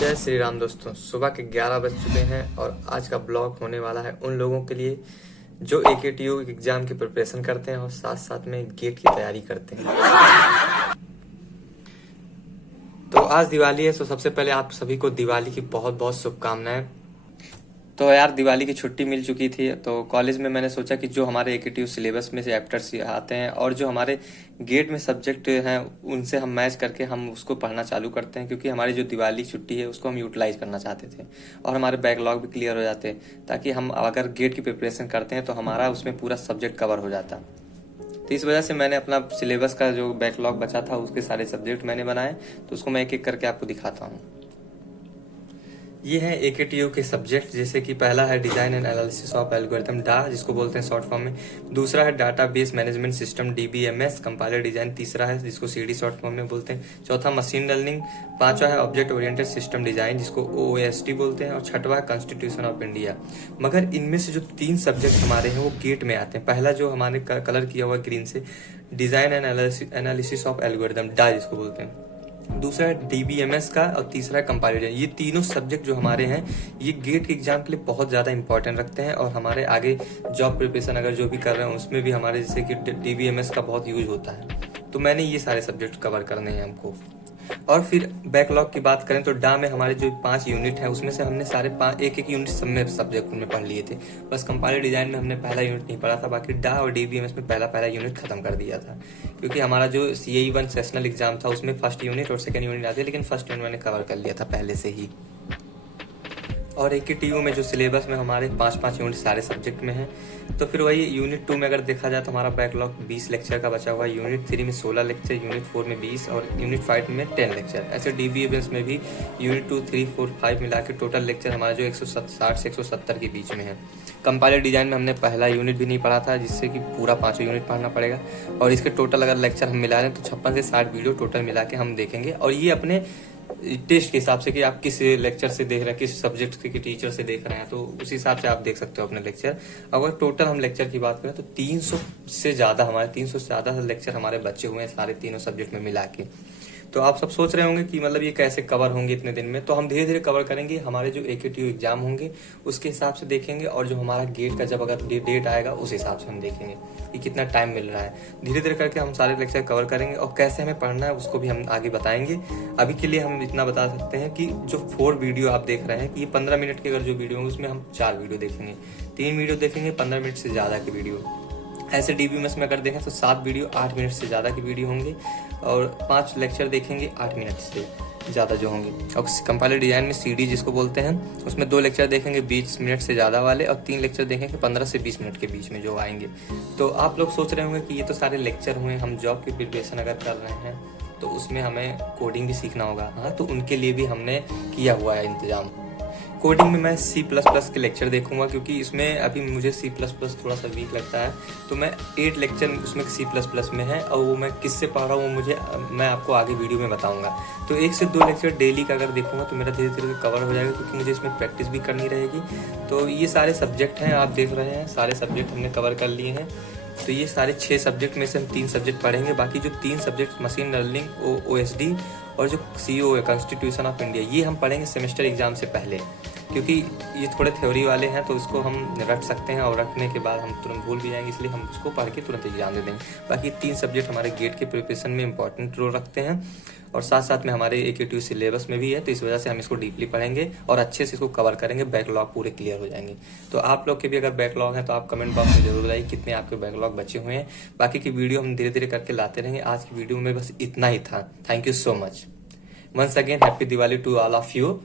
जय श्री राम दोस्तों। सुबह के 11 बज चुके हैं और आज का ब्लॉग होने वाला है उन लोगों के लिए जो AKTU एग्जाम की प्रिपरेशन करते हैं और साथ साथ में गेट की तैयारी करते हैं। तो आज दिवाली है, तो सबसे पहले आप सभी को दिवाली की बहुत बहुत शुभकामनाएं। तो यार दिवाली की छुट्टी मिल चुकी थी, तो कॉलेज में मैंने सोचा कि जो हमारे AKTU सिलेबस में से चैप्टर्स आते हैं और जो हमारे गेट में सब्जेक्ट हैं उनसे हम मैच करके हम उसको पढ़ना चालू करते हैं, क्योंकि हमारी जो दिवाली छुट्टी है उसको हम यूटिलाइज करना चाहते थे और हमारे बैकलॉग भी क्लियर हो जाते, ताकि हम अगर गेट की प्रिपरेशन करते हैं तो हमारा उसमें पूरा सब्जेक्ट कवर हो जाता। तो इस वजह से मैंने अपना सिलेबस का जो बैकलॉग बचा था उसके सारे सब्जेक्ट मैंने बनाए, तो उसको मैं एक एक करके आपको दिखाता हूँ। ये है AKTU के सब्जेक्ट, जैसे कि पहला है design and analysis of algorithm डा, जिसको बोलते हैं शॉर्ट फॉर्म में। दूसरा है database management system DBMS compiler design. तीसरा है जिसको CD शॉर्ट फॉर्म में बोलते हैं। चौथा मशीन लर्निंग। पांचवा है ऑब्जेक्ट ओरिएंटेड सिस्टम डिजाइन, जिसको OOSD बोलते हैं। और छठवा है कॉन्स्टिट्यूशन ऑफ इंडिया। मगर इनमें से जो 3 सब्जेक्ट हमारे हैं वो गेट में आते हैं। पहला जो हमारे कलर किया हुआ ग्रीन से, design and analysis of algorithm डा जिसको बोलते हैं। दूसरा है DBMS का और तीसरा है कंपाइलर। ये तीनों सब्जेक्ट जो हमारे हैं ये गेट के एग्जाम के लिए बहुत ज़्यादा इंपॉर्टेंट रखते हैं और हमारे आगे जॉब प्रिपरेशन अगर जो भी कर रहे हैं उसमें भी हमारे जैसे कि DBMS का बहुत यूज होता है। तो मैंने ये सारे सब्जेक्ट कवर करने हैं हमको। और फिर बैकलॉग की बात करें तो डा में हमारे जो 5 यूनिट है उसमें से हमने सारे एक एक यूनिट सब में सब्जेक्ट में पढ़ लिए थे। बस कंपाइलर डिजाइन में हमने पहला यूनिट नहीं पढ़ा था, बाकी डा और DBMS में पहला यूनिट खत्म कर दिया था, क्योंकि हमारा जो CAE 1 सेशनल एग्जाम था उसमें फर्स्ट यूनिट और सेकंड यूनिट आते, लेकिन फर्स्ट यूनिट मैंने कवर कर लिया था पहले से ही। और AKTU में जो सिलेबस में हमारे 5-5 यूनिट सारे सब्जेक्ट में है। तो फिर वही यूनिट 2 में अगर देखा जाए तो हमारा बैकलॉग 20 लेक्चर का बचा हुआ है। यूनिट 3 में 16 लेक्चर, यूनिट 4 में 20 और यूनिट 5 में 10 लेक्चर। ऐसे DBMS में भी यूनिट 2, 3, 4, 5 मिला के टोटल लेक्चर हमारा जो 160 से 170 के बीच में है। कंपाइलर डिजाइन में हमने पहला यूनिट भी नहीं पढ़ा था, जिससे कि पूरा 5 यूनिट पढ़ना पड़ेगा। और इसके टोटल अगर लेक्चर हम मिला लें तो 56 से 60 वीडियो टोटल मिला के हम देखेंगे। और ये अपने टेस्ट के हिसाब से कि आप किस लेक्चर से देख रहे हैं, किस सब्जेक्ट के टीचर से देख रहे हैं, तो उस हिसाब से आप देख सकते हो अपने लेक्चर। अगर टोटल हम लेक्चर की बात करें तो 300 से ज़्यादा लेक्चर हमारे बच्चे हुए हैं सारे तीनों सब्जेक्ट में मिला के। तो आप सब सोच रहे होंगे कि मतलब ये कैसे कवर होंगे इतने दिन में। तो हम धीरे धीरे कवर करेंगे। हमारे जो AKTU एग्जाम होंगे उसके हिसाब से देखेंगे, और जो हमारा गेट का जब अगर डेट आएगा उस हिसाब से हम देखेंगे कि कितना टाइम मिल रहा है। धीरे धीरे करके हम सारे लेक्चर कवर करेंगे और कैसे हमें पढ़ना है उसको भी हम आगे बताएंगे। अभी के लिए हम इतना बता सकते हैं कि जो 4 वीडियो आप देख रहे हैं कि ये 15 मिनट के अगर जो वीडियो होंगे उसमें हम 4 वीडियो देखेंगे, 3 वीडियो देखेंगे 15 मिनट से ज़्यादा की वीडियो। ऐसे DBMS में अगर देखें तो 7 वीडियो 8 मिनट से ज़्यादा की वीडियो होंगे और 5 लेक्चर देखेंगे 8 मिनट से ज़्यादा जो होंगे। और कंपाइलर डिजाइन में CD जिसको बोलते हैं उसमें 2 लेक्चर देखेंगे 20 मिनट से ज़्यादा वाले और 3 लेक्चर देखेंगे 15 से 20 मिनट के बीच में जो आएंगे। तो आप लोग सोच रहे होंगे कि ये तो सारे लेक्चर हुए, हम जॉब की प्रिपरेशन अगर कर रहे हैं तो उसमें हमें कोडिंग भी सीखना होगा। हाँ, तो उनके लिए भी हमने किया हुआ है इंतजाम। कोडिंग में मैं C++ के लेक्चर देखूंगा, क्योंकि इसमें अभी मुझे C++ थोड़ा सा वीक लगता है। तो मैं 8 लेक्चर उसमें C++ में है और वो मैं किससे पढ़ रहा हूँ मैं आपको आगे वीडियो में बताऊंगा। तो 1 से 2 लेक्चर डेली का अगर देखूंगा तो मेरा धीरे धीरे कवर हो जाएगा, क्योंकि मुझे इसमें प्रैक्टिस भी करनी रहेगी। तो ये सारे सब्जेक्ट हैं, आप देख रहे हैं सारे सब्जेक्ट हमने कवर कर लिए हैं। तो ये सारे 6 सब्जेक्ट में से हम 3 सब्जेक्ट पढ़ेंगे। बाकी जो 3 सब्जेक्ट मशीन लर्निंग, OOSD और जो CO है कॉन्स्टिट्यूशन ऑफ इंडिया, ये हम पढ़ेंगे सेमेस्टर एग्जाम से पहले, क्योंकि ये थोड़े थ्योरी वाले हैं तो इसको हम रट सकते हैं और रटने के बाद हम तुरंत भूल भी जाएंगे, इसलिए हम उसको पढ़ के तुरंत एग्जाम दे देंगे। बाकी 3 सब्जेक्ट हमारे गेट के प्रिपरेशन में इंपॉर्टेंट रोल रखते हैं और साथ साथ में हमारे AKTU सिलेबस में भी है, तो इस वजह से हम इसको डीपली पढ़ेंगे और अच्छे से इसको कवर करेंगे। बैकलॉग पूरे क्लियर हो जाएंगे। तो आप लोग के भी अगर बैकलॉग है तो आप कमेंट बॉक्स में जरूर बताइए कितने आपके बैकलॉग बचे हुए हैं। बाकी की वीडियो हम धीरे धीरे करके लाते रहेंगे। आज की वीडियो में बस इतना ही था। Thank you so much. Once again happy Diwali to all of you.